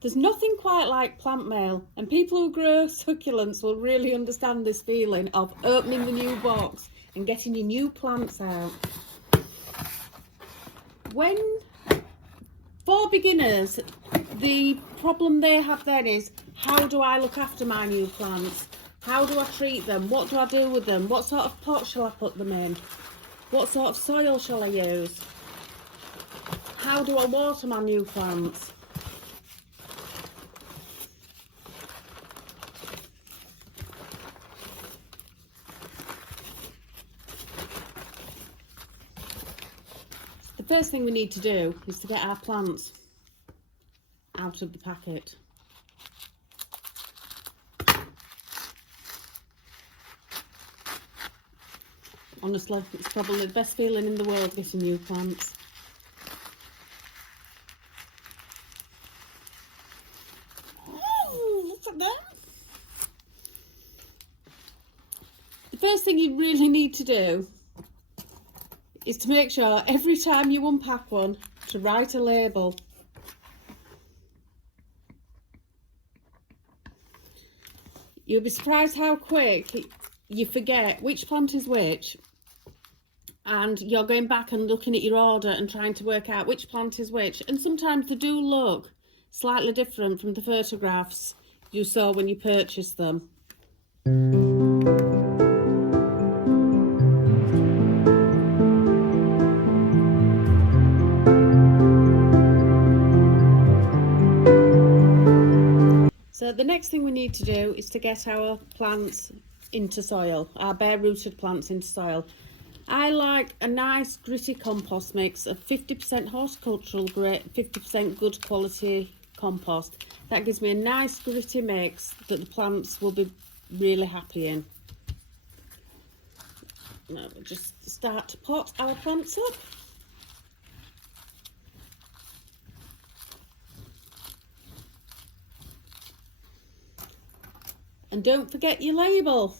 There's nothing quite like plant mail, and people who grow succulents will really understand this feeling of opening the new box and getting your new plants out. For beginners, the problem they have then is, how do I look after my new plants? How do I treat them? What do I do with them? What sort of pot shall I put them in? What sort of soil shall I use? How do I water my new plants? The first thing we need to do is to get our plants out of the packet. Honestly, it's probably the best feeling in the world getting new plants. Oh, look at them. The first thing you really need to do is to make sure every time you unpack one to write a label. You'll be surprised how quick you forget which plant is which, and you're going back and looking at your order and trying to work out which plant is which, and sometimes they do look slightly different from the photographs you saw when you purchased them. So the next thing we need to do is to get our plants into soil, our bare rooted plants into soil. I like a nice gritty compost mix of 50% horticultural grit, 50% good quality compost. That gives me a nice gritty mix that the plants will be really happy in. Now we'll just start to pot our plants up. And don't forget your label.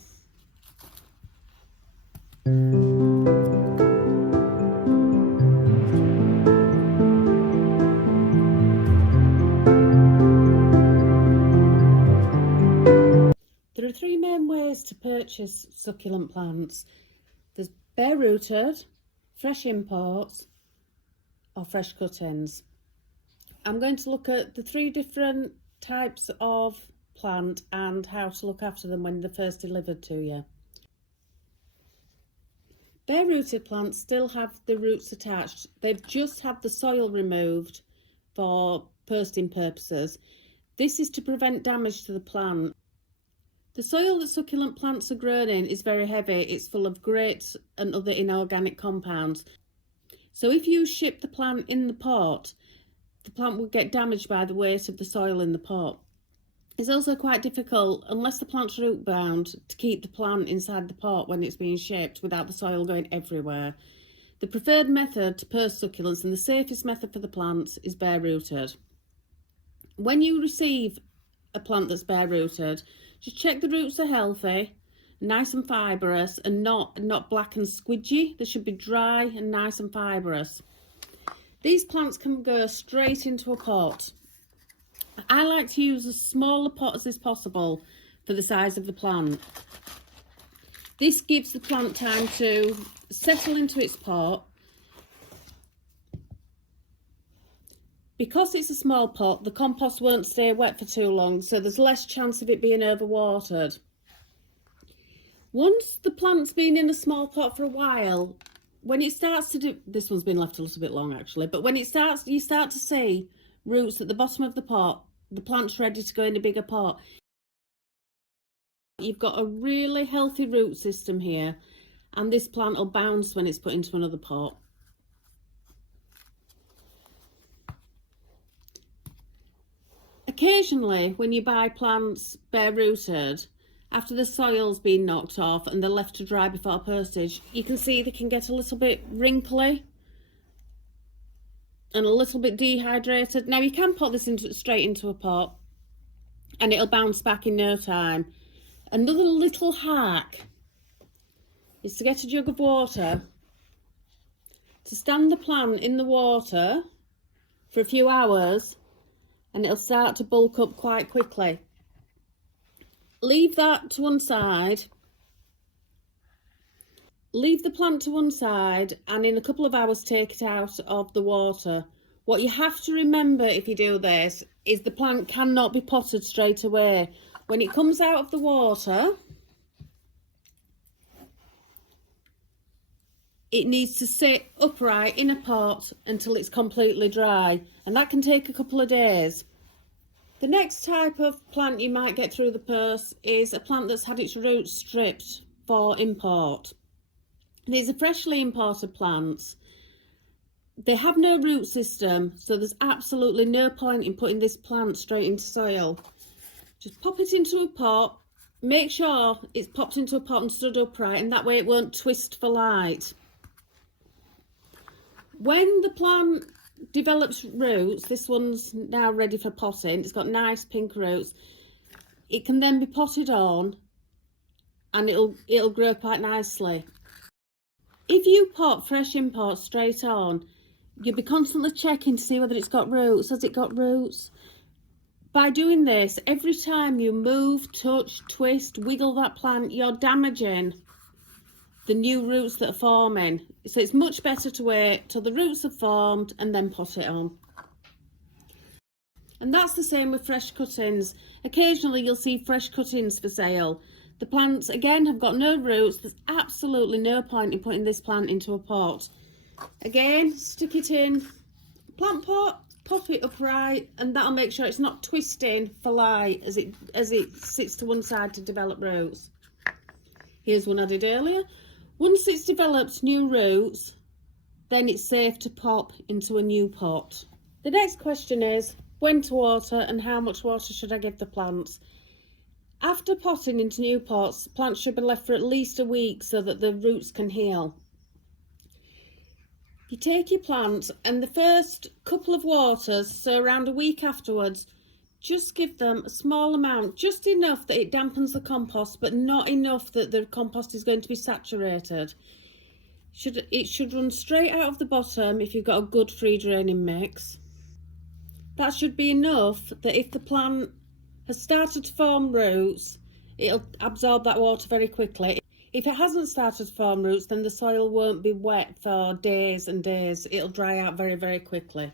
There are three main ways to purchase succulent plants. There's bare rooted, fresh imports, or fresh cuttings. I'm going to look at the three different types of plant and how to look after them when they're first delivered to you. Bare rooted plants still have the roots attached. They've just had the soil removed for posting purposes. This is to prevent damage to the plant. The soil that succulent plants are grown in is very heavy. It's full of grit and other inorganic compounds. So if you ship the plant in the pot, the plant will get damaged by the weight of the soil in the pot. It's also quite difficult, unless the plant's root bound, to keep the plant inside the pot when it's being shipped without the soil going everywhere. The preferred method to post succulents and the safest method for the plants is bare rooted. When you receive a plant that's bare rooted, just check the roots are healthy, nice and fibrous, and not black and squidgy. They should be dry and nice and fibrous. These plants can go straight into a pot. I like to use as small a pot as is possible for the size of the plant. This gives the plant time to settle into its pot. Because it's a small pot, the compost won't stay wet for too long, so there's less chance of it being overwatered. Once the plant's been in a small pot for a while, when it starts to do, this one's been left a little bit long actually, but when it starts, you start to see roots at the bottom of the pot, the plant's ready to go in a bigger pot. You've got a really healthy root system here, and this plant will bounce when it's put into another pot. Occasionally, when you buy plants bare rooted, after the soil's been knocked off and they're left to dry before postage, you can see they can get a little bit wrinkly and a little bit dehydrated. Now you can put this straight into a pot and it'll bounce back in no time. Another little hack is to get a jug of water, to stand the plant in the water for a few hours and it'll start to bulk up quite quickly. Leave that to one side. Leave the plant to one side, and in a couple of hours take it out of the water. What you have to remember if you do this is the plant cannot be potted straight away. When it comes out of the water, it needs to sit upright in a pot until it's completely dry, and that can take a couple of days. The next type of plant you might get through the purse is a plant that's had its roots stripped for import. These are freshly imported plants. They have no root system, so there's absolutely no point in putting this plant straight into soil. Just pop it into a pot, make sure it's popped into a pot and stood upright, and that way it won't twist for light. When the plant develops roots, this one's now ready for potting, it's got nice pink roots, it can then be potted on and it'll grow quite nicely. If you pot fresh import straight on, you'll be constantly checking to see whether it's got roots. Has it got roots? By doing this, every time you move, touch, twist, wiggle that plant, you're damaging the new roots that are forming. So it's much better to wait till the roots are formed and then pot it on. And that's the same with fresh cuttings. Occasionally you'll see fresh cuttings for sale. The plants, again, have got no roots. There's absolutely no point in putting this plant into a pot. Again, stick it in plant pot, pop it upright, and that'll make sure it's not twisting for light as it sits to one side to develop roots. Here's one I did earlier. Once it's developed new roots, then it's safe to pop into a new pot. The next question is when to water and how much water should I give the plants? After potting into new pots, plants should be left for at least a week so that the roots can heal. You take your plant and the first couple of waters, so around a week afterwards, just give them a small amount, just enough that it dampens the compost, but not enough that the compost is going to be saturated. It should run straight out of the bottom if you've got a good free draining mix. That should be enough that if the plant has started to form roots, it'll absorb that water very quickly. If it hasn't started to form roots, then the soil won't be wet for days and days. It'll dry out very, very quickly.